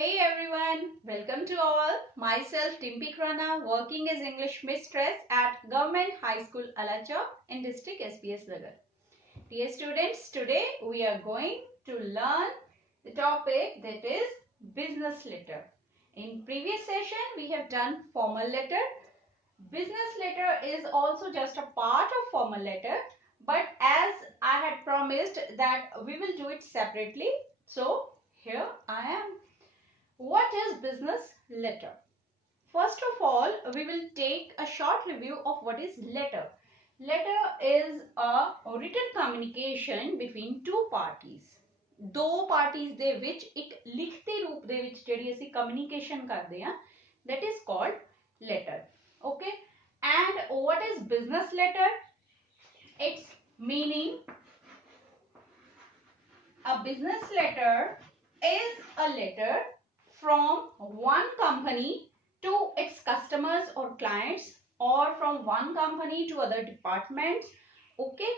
Hey everyone, welcome to all. Myself Timpi Krana, working as English mistress at Government High School Alachok in district SPS Lagar. Dear students, today we are going to learn the topic that is business letter. In previous session we have done formal letter. Business letter is also just a part of formal letter, but as I had promised that we will do it separately, so here I am. What is business letter? First of all, we will take a short review of what is letter. Letter is a written communication between two parties. ਦੋ parties ਦੇ ਵਿੱਚ ਇੱਕ ਲਿਖਤੀ ਰੂਪ ਦੇ ਵਿੱਚ ਜਿਹੜੀ ਅਸੀਂ communication ਕਰਦੇ ਹਾਂ, that is called letter. Okay? And what is business letter? Its meaning, a business letter is a letter from one company to its customers or clients, or from one company to other departments. Okay,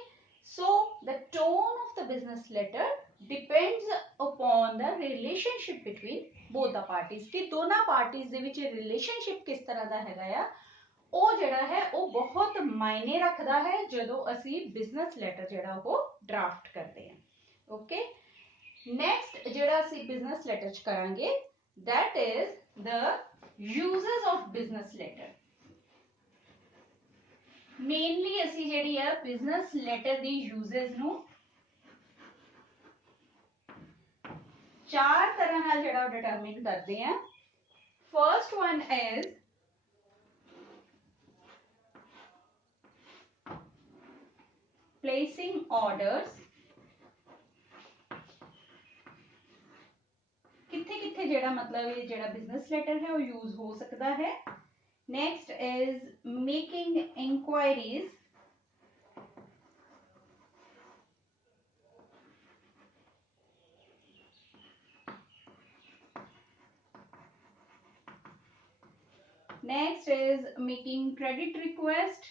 so the tone of the business letter depends upon the relationship between both the parties कि दोनों parties ਦੇ ਵਿੱਚ relationship किस तरह ਦਾ ਹੈਗਾ ਆ ਉਹ ਜਿਹੜਾ ਹੈ ਉਹ ਬਹੁਤ ਮਾਇਨੇ ਰੱਖਦਾ ਹੈ ਜਦੋਂ ਅਸੀਂ business letter ਜਿਹੜਾ ਉਹ draft ਕਰਦੇ ਹਾਂ. Okay, next ਜਿਹੜਾ ਅਸੀਂ business letter ਚ ਕਰਾਂਗੇ, that is the uses of business letter. Mainly ਅਸੀਂ ਜਿਹੜੀ ਹੈ business letter ਦੀ uses ਨੂੰ ਚਾਰ ਤਰ੍ਹਾਂ ਨਾਲ ਜਿਹੜਾ determine ਕਰਦੇ ਹਾਂ. First one is placing orders. किथे किथे जेड़ा मतलब ये जेड़ा business letter है वो यूज हो सकता है. Next is making inquiries. Next is making credit request.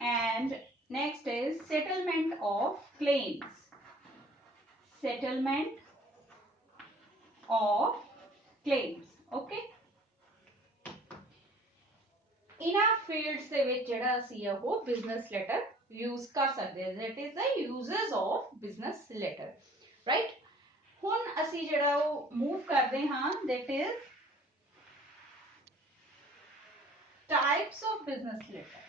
And next is settlement of claims. Settlement of claims. Okay. इन्हां fields ਦੇ ਵਿੱਚ ਜਿਹੜਾ ਅਸੀਂ ਉਹ business letter use ਕਰ ਸਕਦੇ ਹਾਂ. That is the uses of business letter. Right? ਹੁਣ ਅਸੀਂ ਜਿਹੜਾ ਉਹ move ਕਰਦੇ ਹਾਂ, that is types of business letter.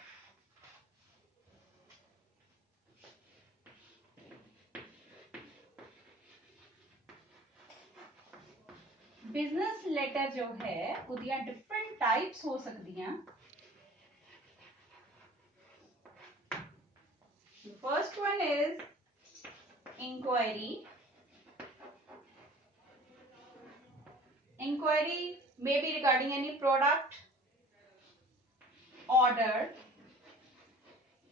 Business letter जो है उदियां different types हो सकदियां. The first one is inquiry. Inquiry may be regarding any product, order.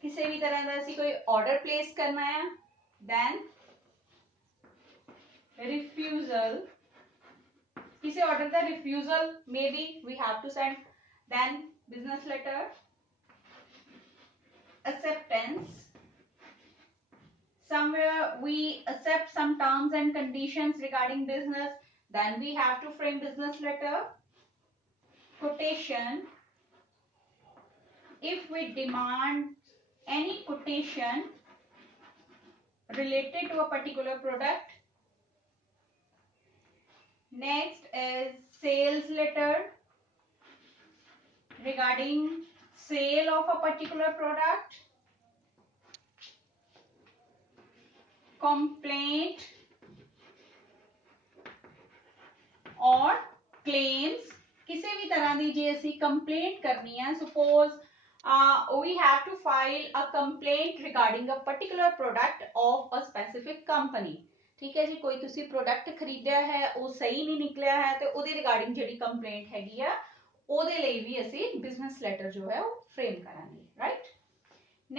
किसी भी तरह का ਅਸੀਂ कोई order place करना है. Then refusal. किसी order का refusal maybe we have to send. Then business letter. Acceptance. Somewhere we accept some terms and conditions regarding business, then we have to frame business letter. Quotation. If we demand any quotation related to a particular product. Next is sales letter regarding sale of a particular product. Complaint or claims. किसी भी तरह की जे असी complaint करनी है, suppose we have to file a complaint regarding a particular product of a specific company. ठीक है जी, कोई तुसी प्रोडक्ट खरीदिया है वो सही नहीं निकलिया है तो ਉਹਦੇ ਰਿਗਾਰਡਿੰਗ ਜਿਹੜੀ ਕੰਪਲੇਂਟ ਹੈਗੀ ਆ ਉਹਦੇ ਲਈ ਵੀ ਅਸੀਂ ਬਿਜ਼ਨਸ ਲੈਟਰ ਜੋ ਹੈ ਉਹ ਫਰੇਮ ਕਰਾਂਗੇ. Right.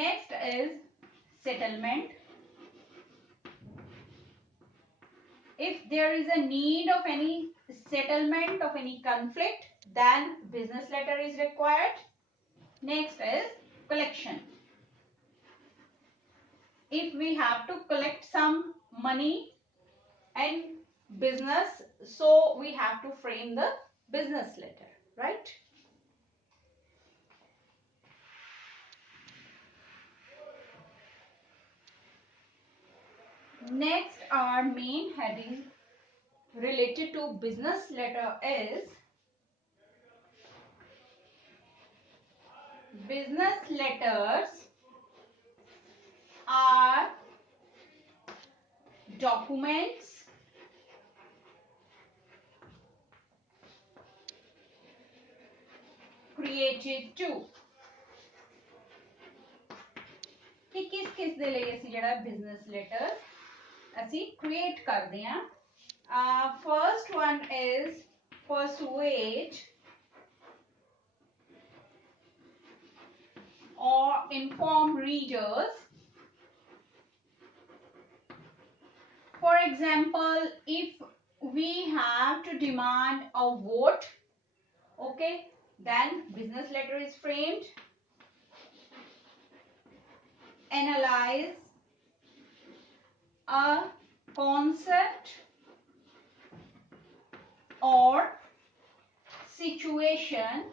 Next is settlement. If there is a need of any settlement of any conflict, then business letter is required. Next is collection. if we have to collect some money and business, so we have to frame the business letter, right? Next, our main heading related to business letter is business letters are documents created to कि किस किस दे ਲਈ ਅਸੀਂ ਜਿਹੜਾ business letter ਅਸੀਂ create ਕਰਦੇ ਹਾਂ first one is persuade or inform readers. For example, if we have to demand a vote, okay, then business letter is framed. Analyze a concept or situation.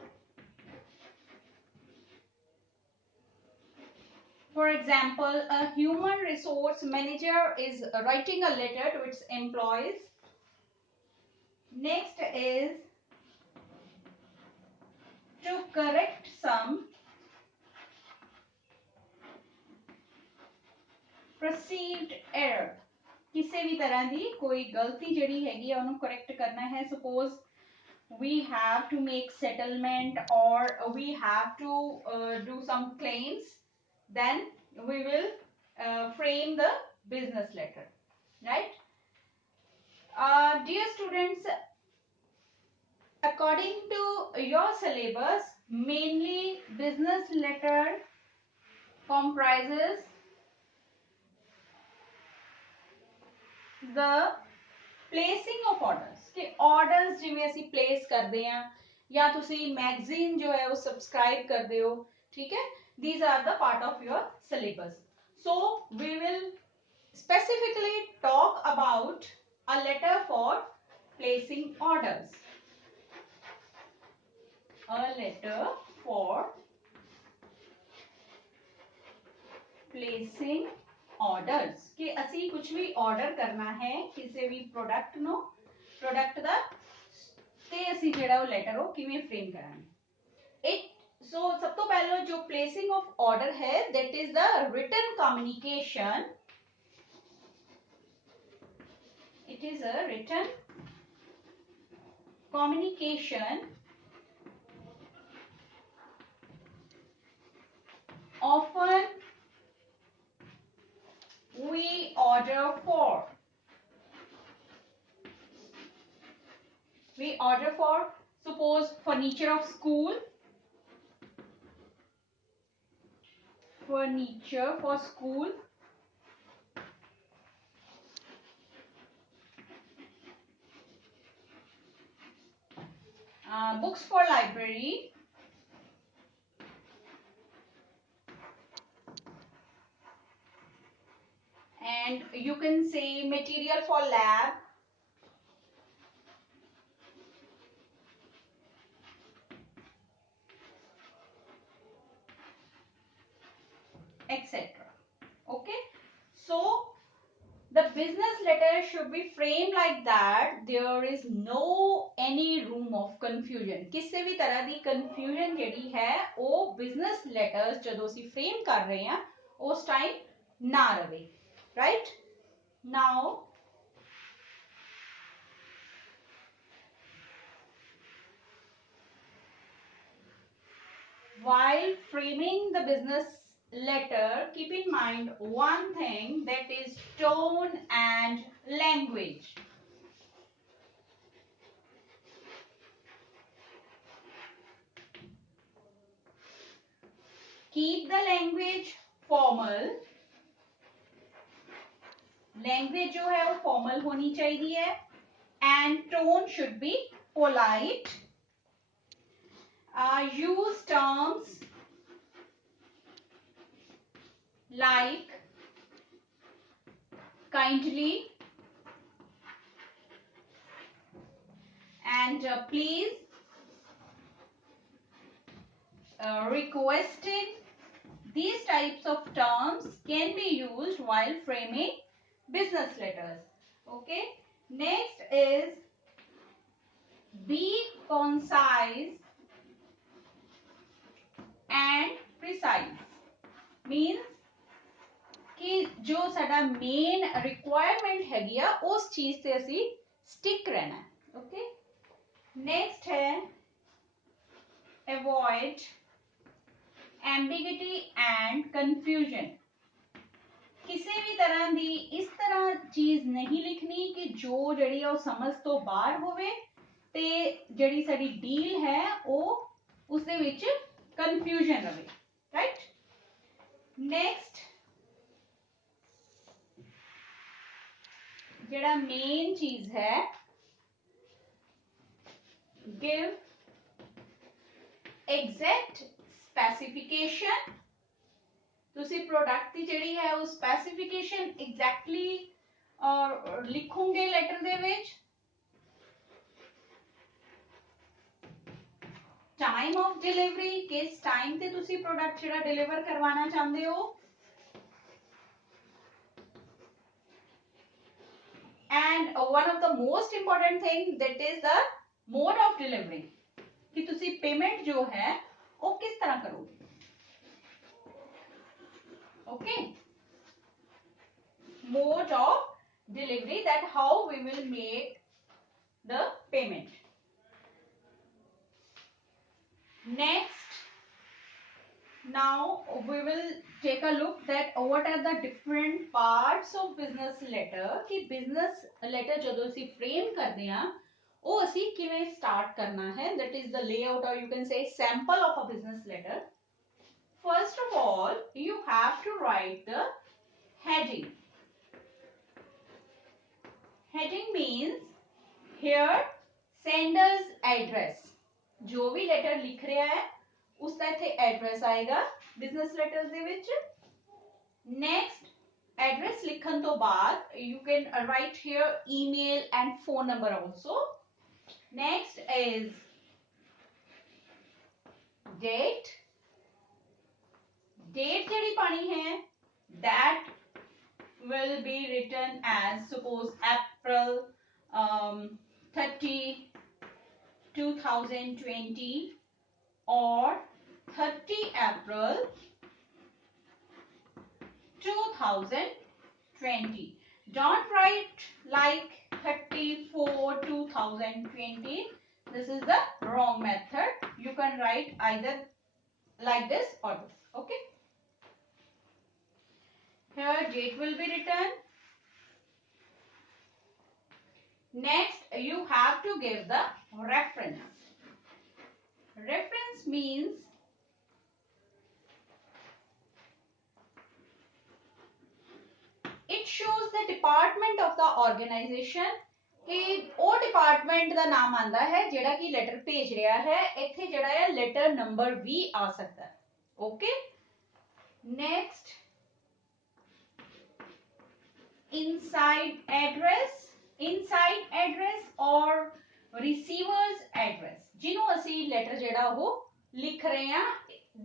For example, a human resource manager is writing a letter to its employees. Next is to correct some perceived error. किसी भी तरह दी कोई गलती जड़ी हैगी है उन्हें correct करना है. Suppose we have to make settlement or we have to do some claims, then we will frame the business letter, right? Dear students, according to your syllabus, mainly business letter comprises the placing of orders कि orders जिਵੇਂ ਅਸੀਂ place ਕਰਦੇ हैं या तुसी magazine जो है वो subscribe करते हो, ठीक है? These are the part of your syllabus. So we will specifically talk about a letter for placing orders. A letter for placing orders कि ਅਸੀਂ कुछ भी order करना है किसी भी product ਨੂੰ product ਦਾ ਤੇ ਅਸੀਂ ਜਿਹੜਾ ਉਹ letter ਉਹ ਕਿਵੇਂ frame ਕਰਾਂਗੇ it so ਸਭ ਤੋਂ ਪਹਿਲਾਂ ਜੋ placing of order है that is the written communication. It is a written communication often we order for suppose furniture of school, furniture for school, books for library, and you can say material for lab, etc. Okay, so the business letter should be framed like that. There is no any room of confusion. किसी भी तरह दी confusion जड़ी है वो business letters जदों सी frame कर रहे हैं उस time ना रहे, right? Now while framing the business letter, keep in mind one thing, that is tone and language. Keep the language formal. Language जो है वो formal होनी चाहिए है, and tone should be polite. Use terms like kindly and please requested. These types of terms can be used while framing business letters. Okay. Next is be concise and precise. Means कि जो साडा main requirement हैगी आ उस चीज से असी stick रहना है. ओके. नेक्स्ट है अवॉइड एम्बिगिटी एंड कंफ्यूजन. किसी भी तरह दी इस तरह चीज नहीं लिखनी कि जो जड़ी है समझ तो बाहर होवे ते जड़ी साडी डील है वो उसदे विच कंफ्यूजन रहे. राइट. नेक्स्ट जड़ा मेन चीज है गिव एग्जैक्ट स्पेसिफिकेशन. तुसी प्रोडक्ट की जड़ी है वो स्पेसिफिकेशन एग्जैक्टली और लिखोगे लेटर दे विच. टाइम ऑफ डिलीवरी किस टाइम ते तुसी प्रोडक्ट जड़ा डिलीवर करवाना चाहते हो. And one of the most important thing that is the mode of delivery कि तुसी पेमेंट जो है वो किस तरह करोगे. Okay. Mode of delivery, that how we will make the payment. Next, now we will take a look that what are the different parts of business letter कि business letter ਜਦੋਂ ਅਸੀਂ frame ਕਰਦੇ ਹਾਂ ਉਹ ਅਸੀਂ ਕਿਵੇਂ start करना है. That is the layout or you can say sample of a business letter. First of all, you have to write the heading. Heading means here sender's address. जो भी letter लिख रहा है उसका इत्थे address आएगा business letters ਦੇ ਵਿੱਚ. Next, address लिखन तो बाद you can write here email and phone number also. Next is date. Date जड़ी पानी है that will be written as suppose April 30 2020 or 30 April 2020. Don't write like 34 2020. This is the wrong method. You can write either like this or this. Okay. Here date will be written. Next, you have to give the reference. Reference means it shows the department of the organization कि ਉਹ department ਦਾ ਨਾਮ ਆਂਦਾ ਹੈ ਜਿਹੜਾ ਕਿ letter ਭੇਜ ਰਿਹਾ ਹੈ. ਇੱਥੇ ਜਿਹੜਾ ਹੈ ਲੈਟਰ ਨੰਬਰ ਵੀ ਆ ਸਕਦਾ ਹੈ. Okay. Next inside address or receivers address. ਜਿਹਨੂੰ ਅਸੀਂ ਲੈਟਰ ਜਿਹੜਾ ਉਹ ਲਿਖ ਰਹੇ ਹਾਂ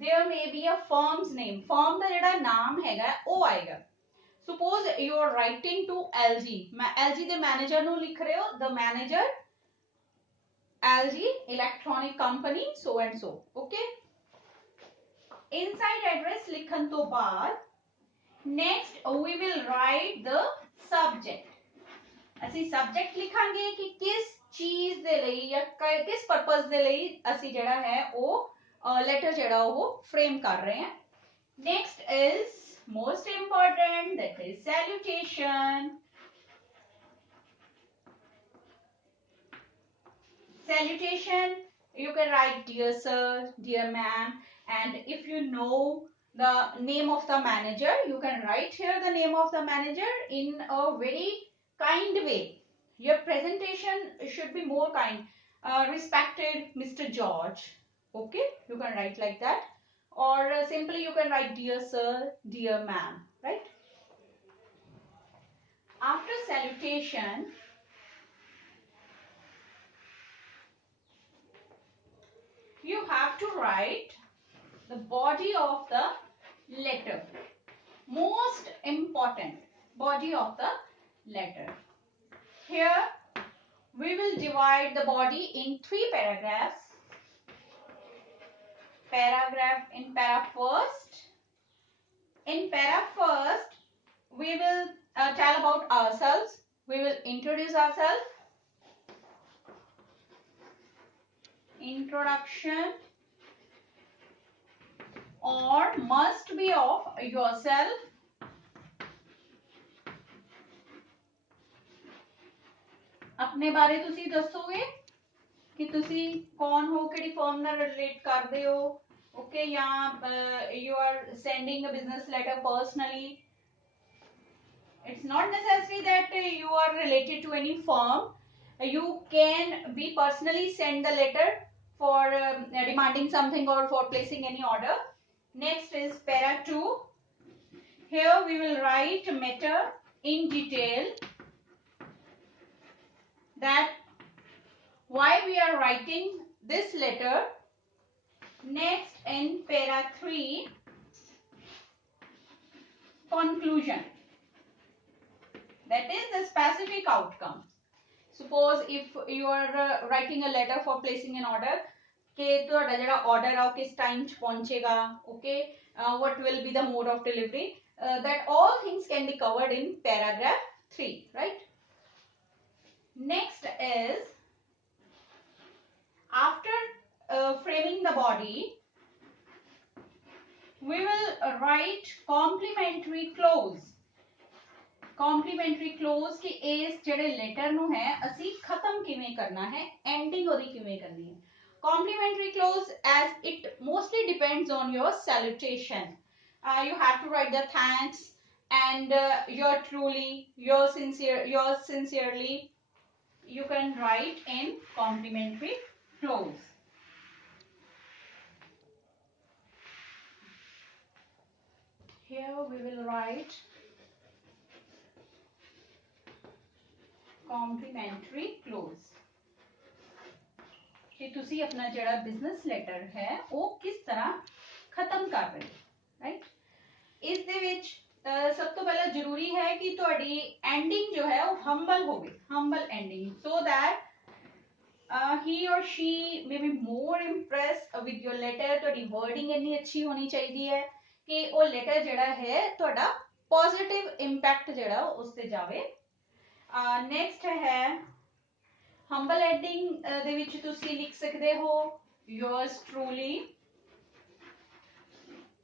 there may be a firm's name. firm ਦਾ ਜਿਹੜਾ ਨਾਮ ਹੈਗਾ ਉਹ ਆਏਗਾ. suppose you are writing to LG. मैं LG ਦੇ ਮੈਨੇਜਰ ਨੂੰ ਲਿਖ ਰਹੇ ਹੋ the manager LG electronic company so and so. okay. inside address लिखन तो बाद next we will write the subject. ਅਸੀਂ subject ਲਿਖਾਂਗੇ ਕਿ ਕਿਸ ਚੀਜ਼ ਦੇ ਲਈ ਜਾਂ ਕਿਸ purpose ਦੇ ਲਈ ਅਸੀਂ ਜਿਹੜਾ ਹੈ ਉਹ letter ਜਿਹੜਾ ਉਹ frame ਕਰ ਰਹੇ ਹਾਂ. next is most important, that is salutation. Salutation, you can write dear sir, dear ma'am, and if you know the name of the manager, you can write here the name of the manager in a very kind way. Your presentation should be more kind. Respected Mr. George. Okay, you can write like that. Or simply you can write dear sir, dear ma'am. Right? communication, you have to write the body of the letter. Most important, body of the letter. Here we will divide the body in 3 paragraphs. Paragraph in para first. In para first, we will tell about ourselves. We will introduce ourselves. Introduction or must be of yourself. अपने बारे तुसी दसोगे कि तुसी कौन हो, किहड़ी firm नाल relate करदे हो, ओके, या you are sending a business letter personally. It's not necessary that you are related to any firm. You can be personally send the letter for demanding something or for placing any order. Next is para 2. Here we will write matter in detail, that why we are writing this letter. Next in para 3, conclusion, that is the specific outcome. Suppose if you are writing a letter for placing an order, कि तुहाडा जिहड़ा order है किस time च पहुंचेगा, okay, what will be the mode of delivery, that all things can be covered in paragraph 3, right? Next is, after framing the body, we will write complimentary clause. Complimentary clause कि इस जेड़े letter नु है असी खत्म किवें करना है, एंडिंग ओदी किवें करनी है. Complimentary clause, as it mostly depends on your salutation. You have to write the thanks and you're truly, you're sincere, yours sincerely. You can write in complimentary clause. Here we will write complimentary clause कि तुसी अपना जेड़ा business letter है वो किस तरह खत्म कर रहे हो, राइट? इस दे विच सब तो पहला जरूरी है कि तुहाडी एंडिंग जो है वो हम्बल होवे, humble ending, so that he or she may be more impressed with your letter. तुहाडी वर्डिंग इतनी अच्छी होनी चाहिए है कि वो लेटर जेड़ा है तुहाडा पॉजिटिव इंपैक्ट जेड़ा उस ते जावे. नेक्स्ट है हम्बल एंडिंग दे विच तुसी लिख सकदे हो yours truly,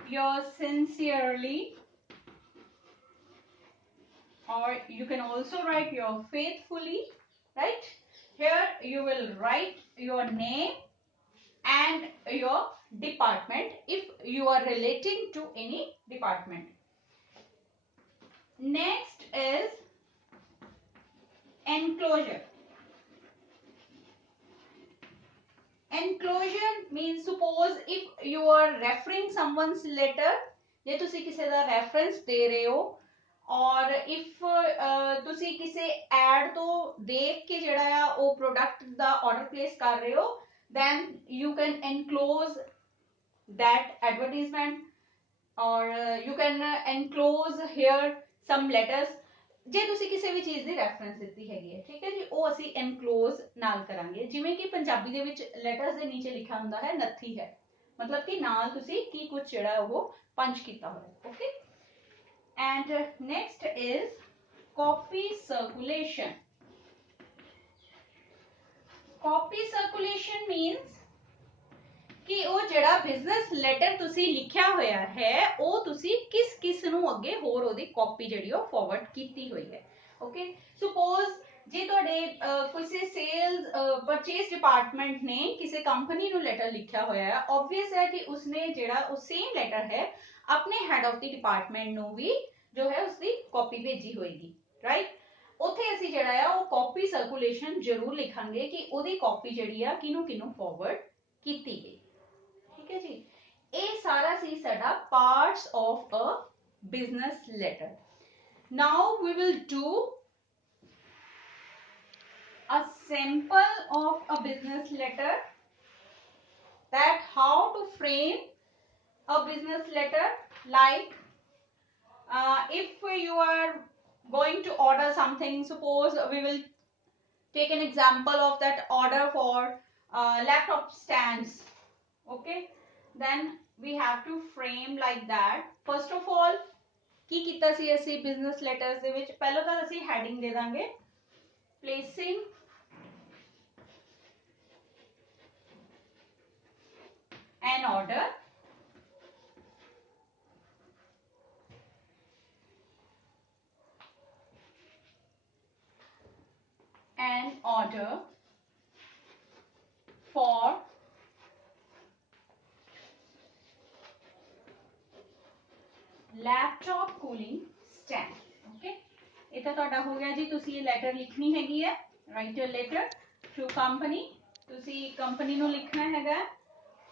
yours sincerely, or you can also write your faithfully, right? Here you will write your name and your department if you are relating to any department. Next is enclosure. Enclosure means, suppose if you are referring someone's letter, जे तुसी किसी दा reference दे रहे हो, और if तुसी किसी ad तो देख के जेड़ा है वो product दा order place कर रहे हो, then you can enclose that advertisement, or you can enclose here some letters. जे तुसी किसी भी चीज दी रेफरेंस ਦਿੱਤੀ ਹੈਗੀ ਹੈ, ठीक है जी, ਉਹ ਅਸੀਂ enclose ਨਾਲ ਕਰਾਂਗੇ. ਜਿਵੇਂ ਕਿ ਪੰਜਾਬੀ ਦੇ ਵਿੱਚ ਲੈਟਰਸ ਦੇ ਨੀਚੇ ਲਿਖਿਆ ਹੁੰਦਾ ਹੈ ਨੱਥੀ ਹੈ, ਮਤਲਬ ਕਿ ਨਾਲ ਤੁਸੀਂ ਕੀ ਕੁਝ ਜਿਹੜਾ ਉਹ ਪੰਚ ਕੀਤਾ ਹੋਇਆ, okay. And next is copy circulation. Copy circulation means कि ਉਹ ਜਿਹੜਾ ਬਿਜ਼ਨਸ ਲੈਟਰ ਤੁਸੀਂ ਲਿਖਿਆ ਹੋਇਆ ਹੈ ਉਹ ਤੁਸੀਂ ਕਿਸ ਕਿਸ ਨੂੰ ਅੱਗੇ ਹੋਰ ਉਹਦੀ ਕਾਪੀ ਜਿਹੜੀ ਉਹ ਫਾਰਵਰਡ ਕੀਤੀ ਹੋਈ ਹੈ, ਓਕੇ. ਸਪੋਜ਼ ਜੇ ਤੁਹਾਡੇ ਕਿਸੇ ਸੇਲਸ ਪਰਚੇਸ ਡਿਪਾਰਟਮੈਂਟ ਨੇ ਕਿਸੇ ਕੰਪਨੀ ਨੂੰ ਲੈਟਰ ਲਿਖਿਆ ਹੋਇਆ ਹੈ, ਆਬਵੀਅਸ ਹੈ ਕਿ ਉਸਨੇ ਜਿਹੜਾ ਉਹ ਸੇਮ ਲੈਟਰ ਹੈ ਆਪਣੇ ਹੈਡ ਆਫ ਦੀ ਡਿਪਾਰਟਮੈਂਟ ਨੂੰ ਵੀ ਜੋ ਹੈ ਉਸਦੀ ਕਾਪੀ ਭੇਜੀ ਹੋਏਗੀ, ਰਾਈਟ? ਉੱਥੇ ਅਸੀਂ ਜਿਹੜਾ ਆ ਉਹ ਕਾਪੀ ਸਰਕੂਲੇਸ਼ਨ ਜ਼ਰੂਰ ਲਿਖਾਂਗੇ ਕਿ ਉਹਦੀ ਕਾਪੀ ਜਿਹੜੀ ਆ ਕਿਹਨੂੰ ਕਿਹਨੂੰ ਫਾਰਵਰਡ ਕੀਤੀ ਗਈ, ठीक है जी. ये सारा सी साडा parts of a business letter. Now we will do a sample of a business letter, that how to frame a business letter. Like if you are going to order something, suppose we will take an example of that order for laptop stands. Okay, then we have to frame like that. First of all, ਕੀ ਕੀਤਾ ਸੀ ਅਸੀਂ business letters ਦੇ ਵਿੱਚ, ਪਹਿਲਾਂ ਤਾਂ ਅਸੀਂ heading ਦੇ ਦਾਂਗੇ placing an order, for laptop cooling stand. Okay, ਇਹ ਤਾਂ ਤੁਹਾਡਾ ਹੋ ਗਿਆ ਜੀ। ਤੁਸੀਂ ਇਹ ਲੈਟਰ ਲਿਖਣੀ ਹੈਗੀ ਹੈ, write a letter to company. ਤੁਸੀਂ ਕੰਪਨੀ ਨੂੰ ਲਿਖਣਾ ਹੈਗਾ।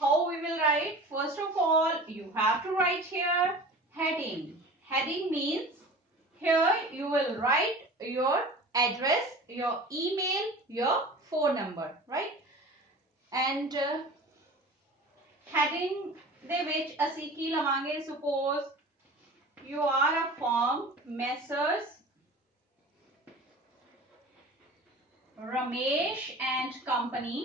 How we will write? First of all, you have to write here heading. Heading means here you will write your address, your email, your phone number, right? And heading ਦੇ ਵਿੱਚ ਅਸੀਂ ਕੀ ਲਵਾਂਗੇ? Suppose you are a firm, Messrs Ramesh and Company,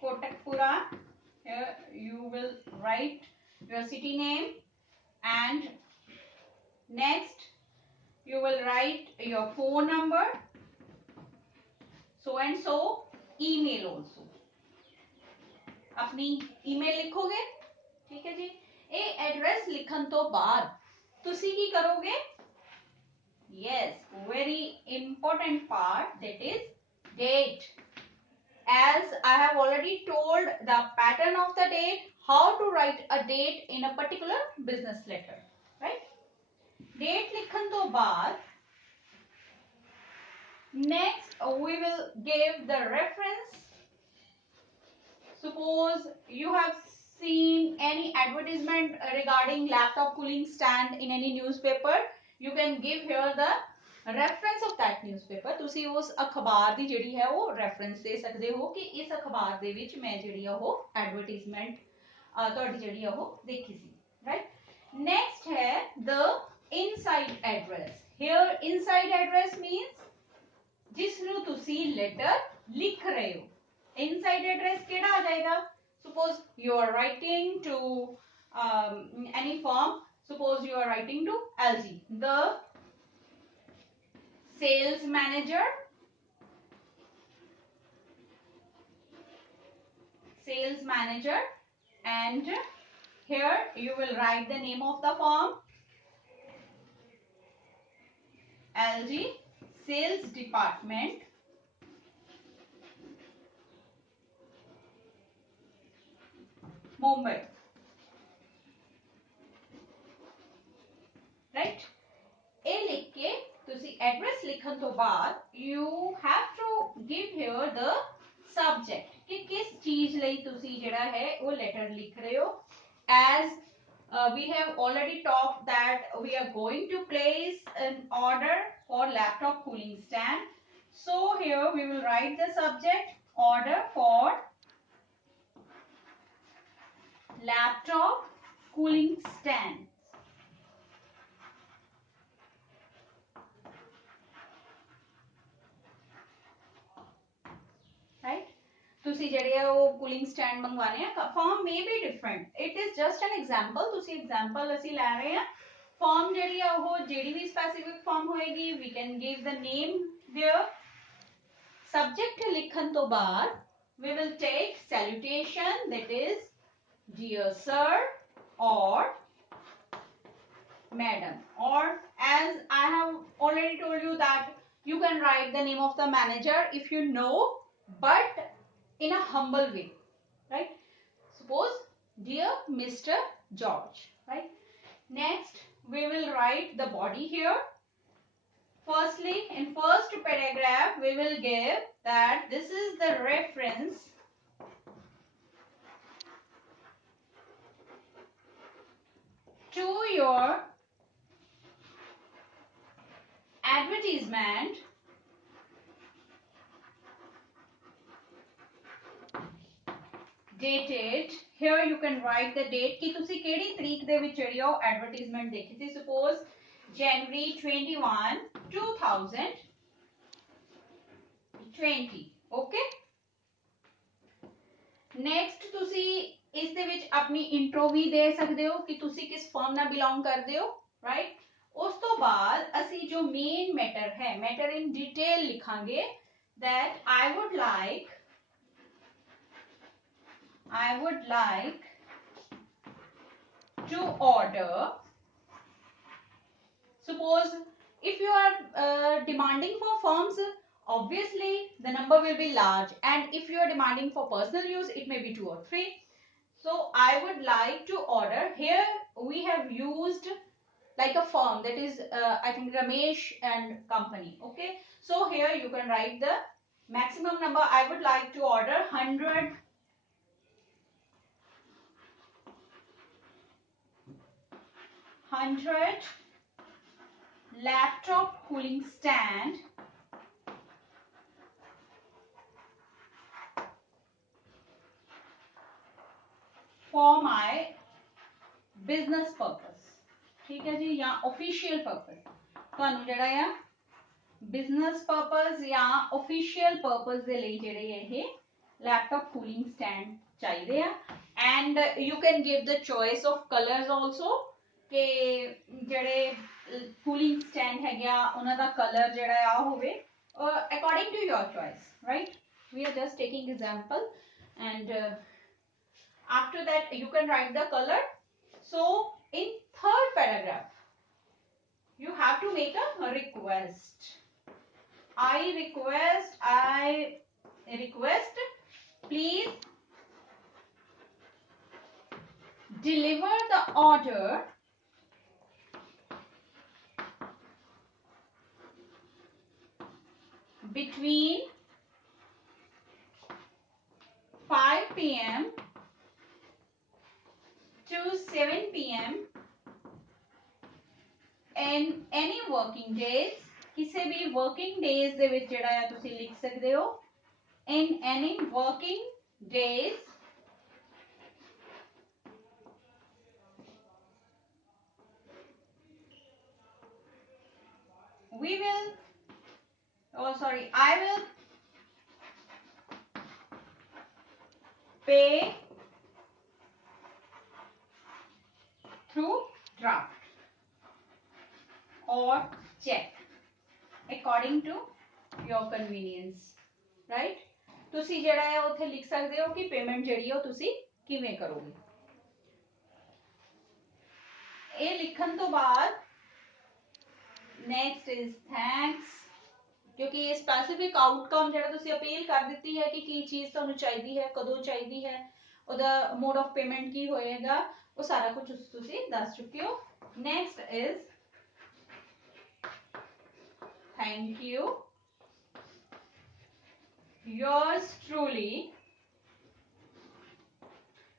Kotakpura. Here you will write your city name, and next you will write your phone number, so and so, email also. अपनी email लिखोगे, ठीक है जी। ये address लिखन तो बाद तुसी की करोगे? Yes, very important part, that is date. As I have already told the pattern of the date, how to write a date in a particular business letter, right? Date लिखन तो बाद next we will give the reference. Suppose you have seen any advertisement regarding laptop cooling stand in any newspaper, you can give here the reference of that newspaper. ਤੁਸੀਂ ਉਸ ਅਖਬਾਰ ਦੀ ਜਿਹੜੀ ਹੈ ਉਹ reference ਦੇ ਸਕਦੇ ਹੋ ਕਿ ਇਸ ਅਖਬਾਰ ਦੇ ਵਿੱਚ ਮੈਂ ਜਿਹੜੀ ਆ ਉਹ advertisement ਤੁਹਾਡੀ ਜਿਹੜੀ ਆ ਉਹ ਦੇਖੀ ਸੀ, right? Next ਹੈ the inside address. Here inside address means ਜਿਸ ਨੂੰ ਤੁਸੀਂ letter ਲਿਖ ਰਹੇ ਹੋ। Inside address केड़ा आ जाएगा? Suppose you are writing to any firm. Suppose you are writing to LG. The sales manager, and here you will write the name of the firm, LG sales department, Mumbai, right? A लिख के तुसी address लिखन तो बाद you have to give here the subject कि किस चीज ਲਈ तुसी ਜਿਹੜਾ है वो letter लिख रहे हो। As we have already talked that we are going to place an order for laptop cooling stand, so here we will write the subject order for laptop cooling stand, right? ਤੁਸੀਂ ਜਿਹੜੇ ਆ ਉਹ cooling stand ਮੰਗਵਾਣੇ ਆ, form may be different, it is just an example. ਤੁਸੀਂ example ਅਸੀਂ ਲੈ ਰਹੇ ਆ। ਫਾਰਮ ਜਿਹੜੀ ਆ ਉਹ ਜਿਹੜੀ ਵੀ ਸਪੈਸੀਫਿਕ ਫਾਰਮ ਹੋਏਗੀ we can give the name there. Subject ਲਿਖਣ ਤੋਂ ਬਾਅਦ we will take salutation, that is dear sir or madam, or as I have already told you that you can write the name of the manager if you know, but in a humble way, right? Suppose dear Mr. George, right? Next we will write the body here. Firstly, in first paragraph we will give that this is the reference to your advertisement dated, here you can write the date कि तुसी केड़ी तरीक दे विच जेहड़ी ओ advertisement देखी थी. Suppose January 21 2020. Okay. Next तुसी इस दे विच अपनी इंट्रो भी दे सकदे हो कि तुसी किस फर्म नाल बिलोंग करदे हो, राइट. उस तो बाद असी जो मेन मैटर है, मैटर इन डिटेल लिखांगे that I would like to order. Suppose if you are demanding for firms, obviously the number will be large, and if you are demanding for personal use, it may be 2 or 3. So I would like to order. Here we have used like a firm, that is I think Ramesh and company. Okay, so here you can write the maximum number. I would like to order 100 laptop cooling stand for my business purpose. ठीक है जी, या official purpose. ਤੁਹਾਨੂੰ ਜਿਹੜਾ ਆ business purpose या official purpose ਦੇ ਲਈ ਜਿਹੜੇ ਇਹ लैपटॉप कूलिंग स्टैंड चाहिए ਆ. And you can give the choice of colours also ਕਿ ਜਿਹੜੇ ਕੂਲਿੰਗ ਸਟੈਂਡ ਹੈਗਾ ਉਹਨਾਂ ਦਾ ਕਲਰ ਜਿਹੜਾ ਆ ਹੋਵੇ according to your choice, right. we are just taking example, and after that you can write the color. So in third paragraph you have to make a request. I request please deliver the order between 5 p.m. to 7 p.m. in any working days. किसी भी working days ਦੇ ਵਿੱਚ ਜਿਹੜਾ ਹੈ ਤੁਸੀਂ ਲਿਖ ਸਕਦੇ ਹੋ in any working days I will pay through draft or check according to your convenience, right. ਤੁਸੀਂ ਜਿਹੜਾ ਹੈ ਉੱਥੇ ਲਿਖ ਸਕਦੇ ਹੋ ਕਿ ਪੇਮੈਂਟ ਜਿਹੜੀ ਹੈ ਉਹ ਤੁਸੀਂ ਕਿਵੇਂ ਕਰੋਗੇ. ਇਹ ਲਿਖਣ ਤੋਂ ਬਾਅਦ नेक्स्ट इज थैंक्स, क्योंकि ये स्पेसिफिक आउटकम ਜਿਹੜਾ ਤੁਸੀਂ ਅਪੀਲ ਕਰ ਦਿੱਤੀ ਹੈ ਕਿ ਕੀ ਚੀਜ਼ ਤੁਹਾਨੂੰ ਚਾਹੀਦੀ ਹੈ, ਕਦੋਂ ਚਾਹੀਦੀ ਹੈ, ਉਹਦਾ ਮੋਡ ਆਫ ਪੇਮੈਂਟ ਕੀ ਹੋਏਗਾ, ਉਹ ਸਾਰਾ ਕੁਝ ਤੁਸੀਂ ਦੱਸ ਚੁੱਕੇ ਹੋ. Next is thank you yours truly.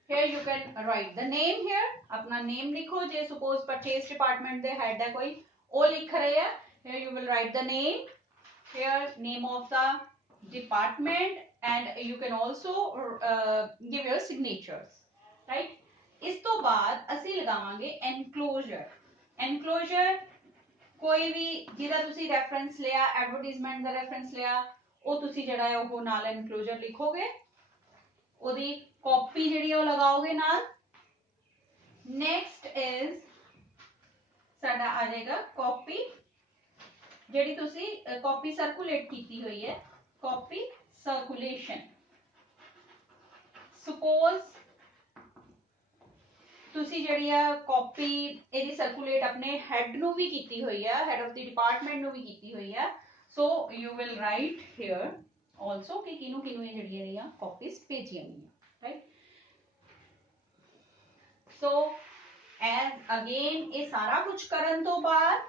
Here you can write the name. here अपना नेम लिखो. जे सपोज परचेज डिपार्टमेंट दे हेड है कोई, वो लिख रहे हैं. Here you will write the name. Here name of the department, and you can also give your signatures, right. इस तो बाद असी लगावांगे enclosure. enclosure कोई भी जिहदा तुसी रेफरेंस लिया, एडवर्टाइजमेंट दा रेफरेंस लिया, ਉਹ ਤੁਸੀਂ ਜਿਹੜਾ ਹੈ ਉਹ ਨਾਲ enclosure ਲਿਖੋਗੇ, ਉਹਦੀ ਕਾਪੀ ਜਿਹੜੀ ਉਹ ਲਗਾਓਗੇ ਨਾਲ. नेक्स्ट इज ਸਾਡਾ ਆ ਜਾਏਗਾ ਕਾਪੀ, ਜਿਹੜੀ ਤੁਸੀਂ ਕਾਪੀ ਸਰਕੂਲੇਟ ਕੀਤੀ ਹੋਈ ਹੈ, ਕਾਪੀ ਸਰਕੂਲੇਸ਼ਨ. ਸਪੋਜ਼ ਤੁਸੀਂ ਜਿਹੜੀ ਆ ਕਾਪੀ ਇਹਦੀ ਸਰਕੂਲੇਟ ਆਪਣੇ ਹੈਡ ਨੂੰ ਵੀ ਕੀਤੀ ਹੋਈ ਆ, ਹੈਡ ਆਫ ਦੀ ਡਿਪਾਰਟਮੈਂਟ ਨੂੰ ਵੀ ਕੀਤੀ ਹੋਈ ਆ. So you will right hair also ਕਿ ਕਿਹਨੂੰ ਕਿਹਨੂੰ ਇਹ ਜਿਹੜੀਆਂ ਕਾਪੀਜ਼ ਭੇਜੀਆਂ ਗਈਆਂ, ਰਾਈਟ. ਸੋ ਐਜ਼ ਅਗੇਨ ਇਹ ਸਾਰਾ ਕੁਝ ਕਰਨ ਤੋਂ ਬਾਅਦ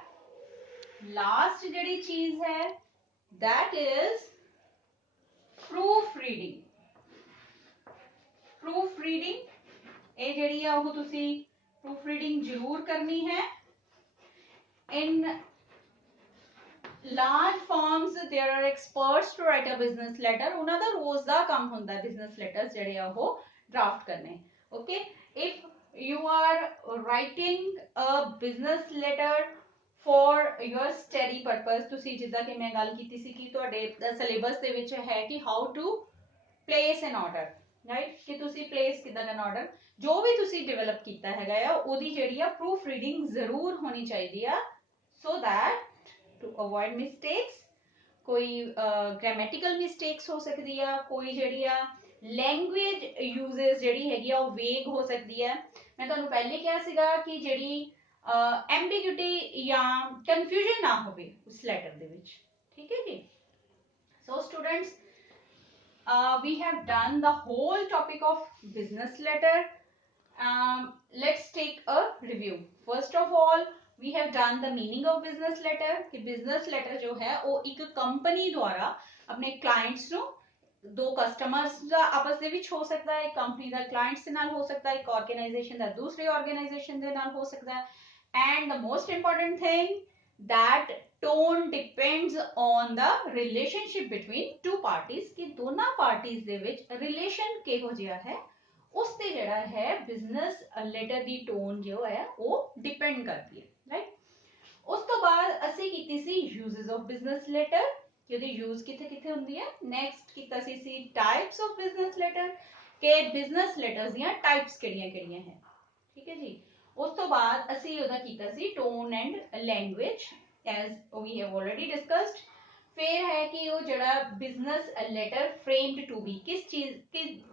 ਲਾਸਟ ਜਿਹੜੀ ਚੀਜ਼ ਹੈ that is proofreading. proofreading ਇਹ ਜਿਹੜੀ ਆ ਉਹ ਤੁਸੀਂ proofreading ਜ਼ਰੂਰ ਕਰਨੀ ਹੈ. in large firms there are experts to write a business letter. ਉਹਨਾਂ ਦਾ ਰੋਜ਼ ਦਾ ਕੰਮ ਹੁੰਦਾ business letters ਜਿਹੜੇ ਆ ਉਹ draft ਕਰਨੇ. Okay, if you are writing a business letter for your study purpose, ਤੁਸੀਂ ਜਿੱਦਾਂ ਕਿ ਮੈਂ ਗੱਲ ਕੀਤੀ ਸੀ ਕਿ ਤੁਹਾਡੇ ਸਿਲੇਬਸ ਦੇ ਵਿੱਚ ਹੈ ਕਿ how to place an order, right, ਕਿ ਤੁਸੀਂ place ਕਿੱਦਾਂ ਕਰਨਾ order, ਜੋ ਵੀ ਤੁਸੀਂ ਡਿਵੈਲਪ ਕੀਤਾ ਹੈਗਾ ਆ ਉਹਦੀ ਜਿਹੜੀ ਆ ਪ੍ਰੂਫ ਰੀਡਿੰਗ ਜ਼ਰੂਰ ਹੋਣੀ ਚਾਹੀਦੀ ਆ, so that to avoid mistakes, ਕੋਈ grammatical mistakes ਹੋ ਸਕਦੀ ਆ, ਕੋਈ ਜਿਹੜੀ ਆ language uses ਜਿਹੜੀ ਹੈਗੀ ਆ ਉਹ vague ਹੋ ਸਕਦੀ ਹੈ. ਮੈਂ ਤੁਹਾਨੂੰ ਪਹਿਲੇ ਕਿਹਾ ਸੀਗਾ ਕਿ ਜਿਹੜੀ ambiguity ਜਾਂ confusion ਨਾ ਹੋਵੇ ਉਸ ਲੈਟਰ ਦੇ ਵਿੱਚ, ਠੀਕ ਹੈ ਜੀ. So students, we have done the whole topic of business letter. Let's take a review. First of all, we have done the meaning of business letter कि business letter जो है वो एक कंपनी द्वारा अपने clients ਨੂੰ, दो customers ਦਾ आपस ਦੇ ਵਿੱਚ ਹੋ ਸਕਦਾ है, कंपनी ਦਾ clients ਦੇ ਨਾਲ ਹੋ ਸਕਦਾ है, एक organization ਦਾ दूसरे organization ਦੇ ਨਾਲ ਹੋ ਸਕਦਾ है. And the most important thing, that tone depends on the relationship between two parties कि दोनों parties ਦੇ ਵਿੱਚ relation ਕਿਹੋ ਜਿਹਾ ਹੈ ਉਸ ਤੇ ਜਿਹੜਾ ਹੈ ਬਿਜ਼ਨਸ ਲੈਟਰ ਦੀ ਟੋਨ ਜੋ ਹੈ ਉਹ ਡਿਪੈਂਡ ਕਰਦੀ ਹੈ, ਰਾਈਟ. ਉਸ ਤੋਂ ਬਾਅਦ ਅਸੀਂ ਕੀਤੀ ਸੀ ਯੂਜ਼ਸ ਆਫ ਬਿਜ਼ਨਸ ਲੈਟਰ ਕਿ ਉਹਦੀ ਯੂਜ਼ ਕਿੱਥੇ ਕਿੱਥੇ ਹੁੰਦੀ ਹੈ. ਨੈਕਸਟ ਕੀਤਾ ਸੀ ਟਾਈਪਸ ਆਫ ਬਿਜ਼ਨਸ ਲੈਟਰ ਕਿ ਬਿਜ਼ਨਸ ਲੈਟਰਸ ਦੀਆਂ ਟਾਈਪਸ ਕਿਹੜੀਆਂ ਕਿਹੜੀਆਂ ਹੈ, ਠੀਕ ਹੈ ਜੀ. ਉਸ ਤੋਂ ਬਾਅਦ ਅਸੀਂ ਉਹਦਾ ਕੀਤਾ ਸੀ tone and language as we have already discussed. ਫਿਰ ਹੈ ਕਿ ਉਹ ਜਿਹੜਾ business letter framed to be ਕਿਸ ਚੀਜ਼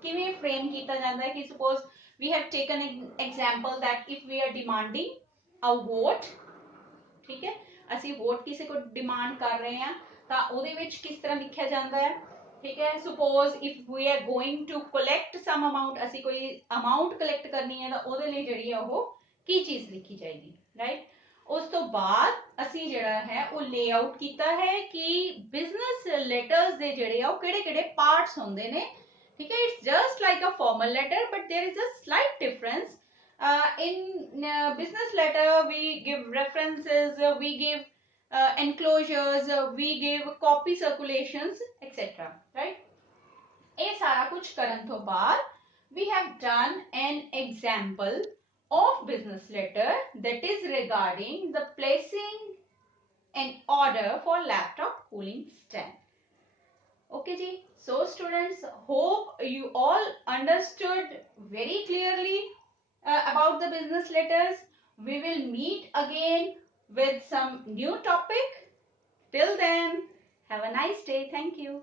ਕਿਵੇਂ ਫਰੇਮ ਕੀਤਾ ਜਾਂਦਾ ਹੈ ਕਿ suppose we have taken example that if we are demanding a vote, ਠੀਕ ਹੈ, ਅਸੀਂ ਵੋਟ ਕਿਸੇ ਕੋ ਡਿਮਾਂਡ ਕਰ ਰਹੇ ਹਾਂ ਤਾਂ ਉਹਦੇ ਵਿੱਚ ਕਿਸ ਤਰ੍ਹਾਂ ਲਿਖਿਆ ਜਾਂਦਾ ਹੈ, ਠੀਕ ਹੈ. Suppose if we are going to collect some amount, ਅਸੀਂ ਕੋਈ ਅਮਾਉਂਟ ਕਲੈਕਟ ਕਰਨੀ ਹੈ ਤਾਂ ਉਹਦੇ ਲਈ ਜਿਹੜੀ ਆ ਉਹ ਕੀ ਚੀਜ਼ ਲਿਖੀ ਜਾਏਗੀ, ਰਾਈਟ. ਉਸ ਤੋਂ ਬਾਅਦ ਅਸੀਂ ਜਿਹੜਾ ਹੈ ਉਹ ਲੇਆਊਟ ਕੀਤਾ ਹੈ ਕਿ ਬਿਜ਼ਨਸ ਲੈਟਰਸ ਦੇ ਜਿਹੜੇ ਆ ਉਹ ਕਿਹੜੇ ਕਿਹੜੇ ਪਾਰਟਸ ਹੁੰਦੇ ਨੇ, ਠੀਕ ਹੈ. It's just like a formal letter but there is a slight difference. In business letter we give references, we give enclosures, we give copy circulations etc, right. ਇਹ ਸਾਰਾ ਕੁਝ ਕਰਨ ਤੋਂ ਬਾਅਦ we have done an example of business letter that is regarding the placing an order for laptop cooling stand. Okay ji. So students, hope you all understood very clearly about the business letters. We will meet again with some new topic. Till then, have a nice day. Thank you.